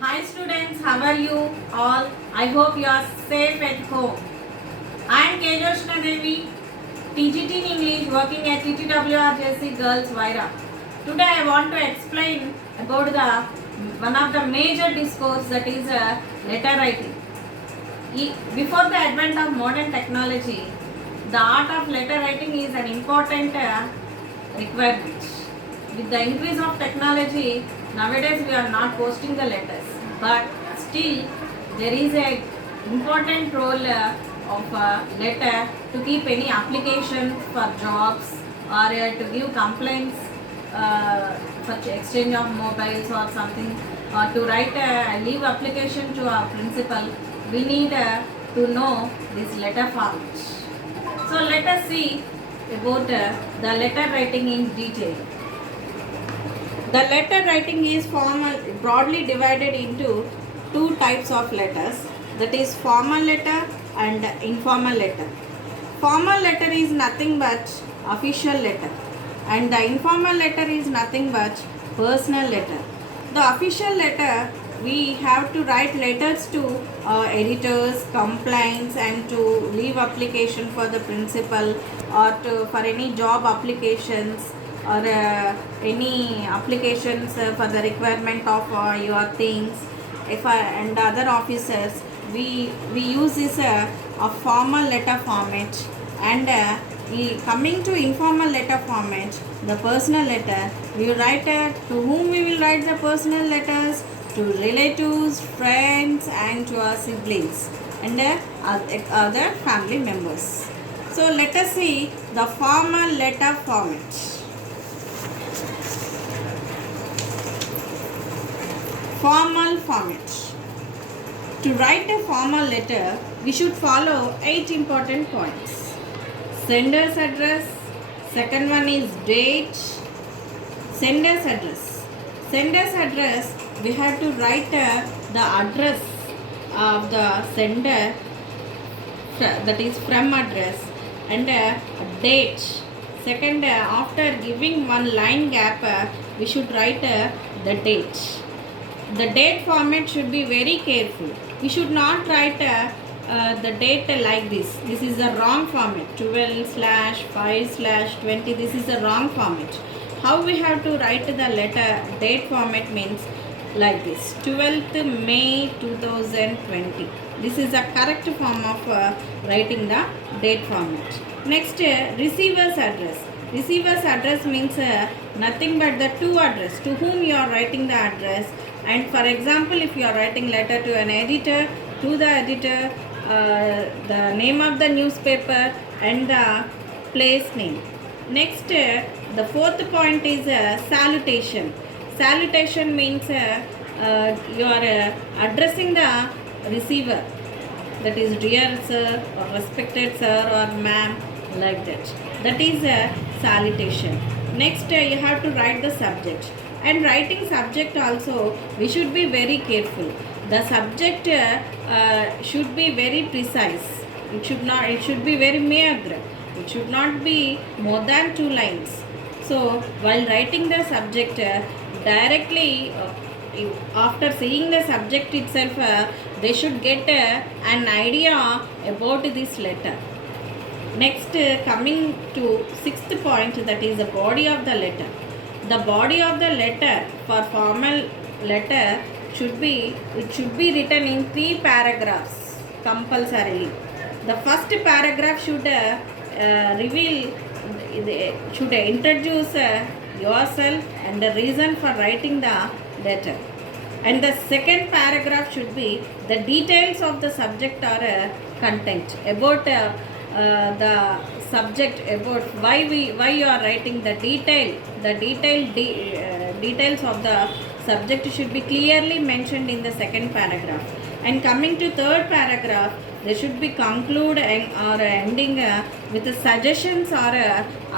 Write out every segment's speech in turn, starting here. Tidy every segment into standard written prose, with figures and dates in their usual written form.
Hi students, how are you all? I hope you are safe at home. I am Kejoshna Devi, TGT in English, working at TTWRJC Girls Vaira. Today I want to explain about the one of the major discourse, that is letter writing. Before the advent of modern technology, the art of letter writing is an important requirement. With the increase of technology, nowadays we are not posting the letters, but still there is a important role of letter to keep any application for jobs or to give complaints for exchange of mobiles or something, or to write a leave application to our principal. We need to know this letter format. So let us see about the letter writing in detail. The letter writing is broadly divided into two types of letters, that is formal letter and informal letter. Formal letter is nothing but official letter, and the informal letter is nothing but personal letter. The official letter, we have to write letters to editors, complaints, and to leave application for the principal, or for any job applications, or any applications for the requirement of your things. And other officers, we use this a formal letter format. And coming to informal letter format, the personal letter, we write to whom we will write the personal letters, to relatives, friends, and to our siblings and other family members. So let us see the formal letter format. Formal format. To write a formal letter, we should follow 8 important points. Sender's address. Second one is date. Sender's address. Sender's address, we have to write the address of the sender, that is from address, and date. Second, after giving one line gap, we should write the date. The date format should be very careful. We should not write the date like this. This is the wrong format. 12/5/20. This is the wrong format. How we have to write the letter date format means like this: 12th May 2020. This is the correct form of writing the date format. Next, receiver's address. Receiver's address means nothing but the to address, to whom you are writing the address. And for example, if you are writing letter to an editor, to the editor, the name of the newspaper and the place name. Next, the fourth point is salutation. Salutation means you are addressing the receiver, that is dear sir or respected sir or ma'am, like that. That is a salutation. Next, you have to write the subject. And writing subject also, we should be very careful. The subject should be very precise. It should be very meagre. It should not be more than 2 lines. So while writing the subject, directly after seeing the subject itself, they should get an idea about this letter. Next, coming to sixth point, that is the body of the letter. The body of the letter for formal letter should be written in 3 paragraphs compulsorily. The first paragraph should should introduce yourself and the reason for writing the letter. And the second paragraph should be the details of the subject or content, about the subject, about why you are writing the details of the subject should be clearly mentioned in the second paragraph. And coming to third paragraph, they should be conclude or ending with suggestions or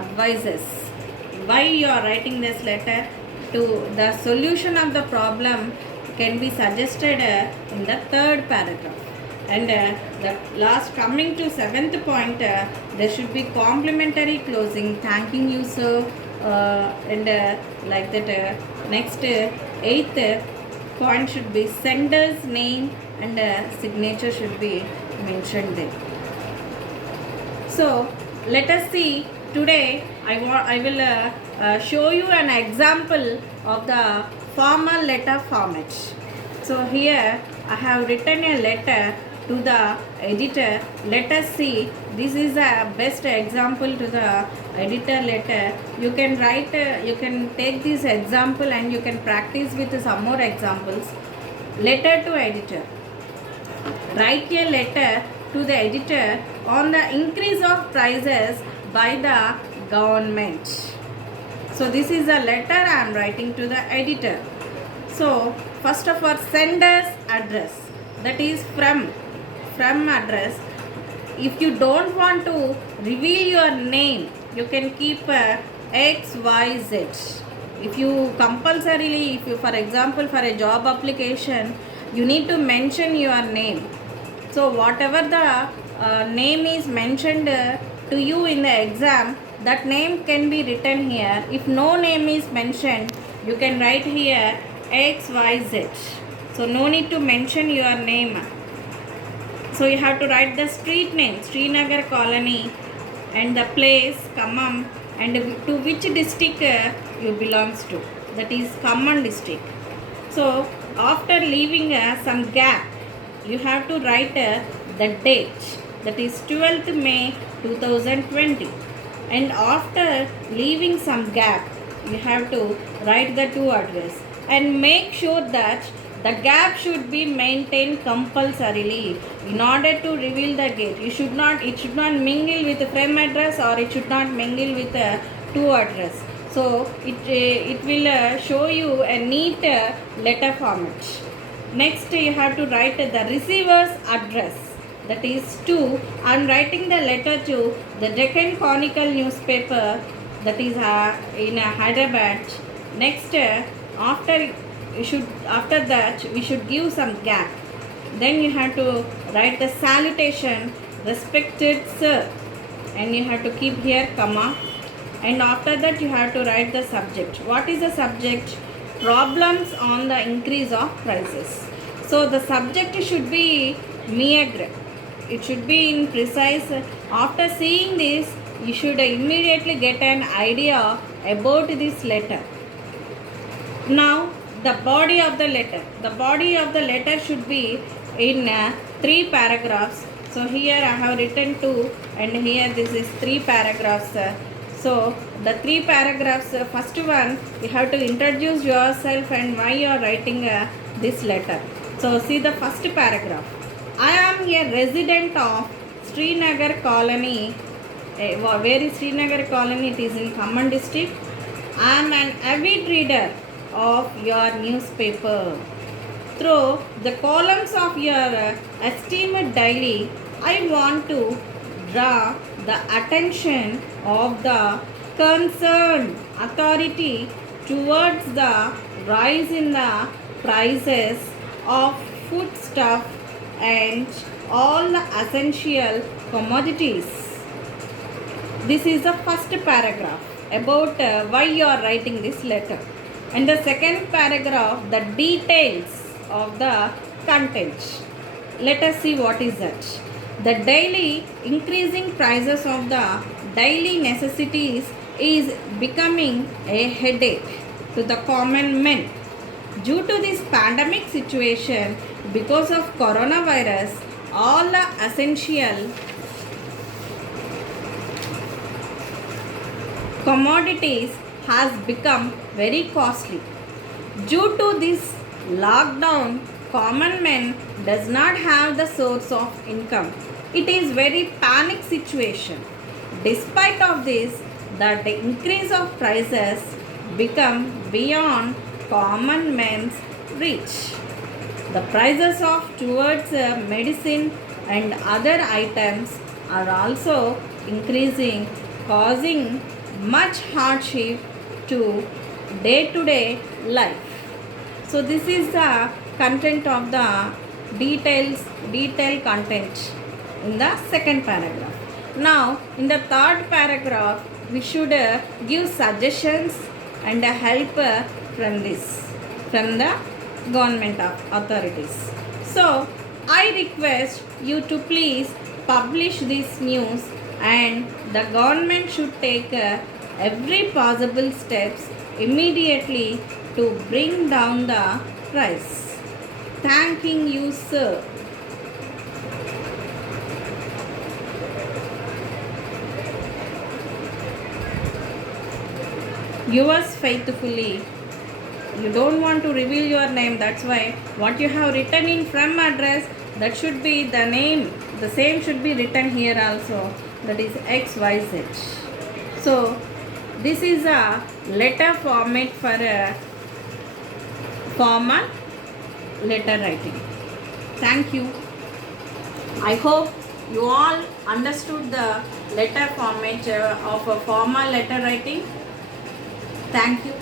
advices why you are writing this letter. To the solution of the problem can be suggested in the third paragraph. And the last, coming to seventh point, there should be complimentary closing, thanking you sir, and like that. Next, eighth, Point should be sender's name and signature should be mentioned there. So let us see today. I will show you an example of the formal letter format. So here I have written a letter to the editor. Let us see. This is a best example to the editor letter. You can write. You can take this example and you can practice with some more examples. Letter to editor. Write a letter to the editor on the increase of prices by the government. So this is a letter I am writing to the editor. So first of all, sender's address, that is from address. If you don't want to reveal your name, you can keep XYZ. If you compulsorily, if you, for example, for a job application, you need to mention your name. So whatever the name is mentioned to you in the exam, that name can be written here. If no name is mentioned, you can write here XYZ. So no need to mention your name. So you have to write the street name, Srinagar Colony, and the place, Khammam, and to which district you belongs to. That is Khammam district. So after leaving some gap, you have to write the date, that is 12th May 2020. And after leaving some gap, you have to write the to address and make sure that the gap should be maintained compulsorily in order to reveal the date. It should not mingle with the from address, or it should not mingle with the to address. So it will show you a neat letter format. Next, you have to write the receiver's address, that is to. I am writing the letter to the Deccan Chronicle newspaper, that is in Hyderabad. Next, after that we should give some gap. Then you have to write the salutation, respected sir, and you have to keep here comma. And after that you have to write the subject. What is the subject? Problems on the increase of prices. So the subject should be meagre. It should be in precise. After seeing this, you should immediately get an idea about this letter. Now the body of the letter. The body of the letter should be in 3 paragraphs. So here I have written 2, and here this is 3 paragraphs. So the 3 paragraphs, first one, you have to introduce yourself and why you are writing this letter. So see the first paragraph. I am a resident of Srinagar Colony. Where is Srinagar Colony? It is in Khammam district. I am an avid reader of your newspaper. Through the columns of your esteemed daily, I want to draw the attention of the concerned authority towards the rise in the prices of foodstuff and all the essential commodities. This is the first paragraph about why you are writing this letter. And the second paragraph, the details of the content. Let us see what is that. The daily increasing prices of the daily necessities is becoming a headache to the common men. Due to this pandemic situation, because of coronavirus, all the essential commodities has become very costly. Due to this lockdown, common man does not have the source of income. It is very panic situation. Despite of this, the increase of prices become beyond common man's reach. The prices of towards medicine and other items are also increasing, causing much hardship to day-to-day life. So this is the content of the detailed content in the second paragraph. Now in the third paragraph, we should give suggestions and help from the government authorities. So I request you to please publish this news, and the government should take every possible steps immediately to bring down the price. Thanking you, sir. Yours faithfully. You don't want to reveal your name, that's why what you have written in from address, that should be the name, the same should be written here also, that is XYZ. So this is a letter format for a formal letter writing. Thank you. I hope you all understood the letter format of a formal letter writing. Thank you.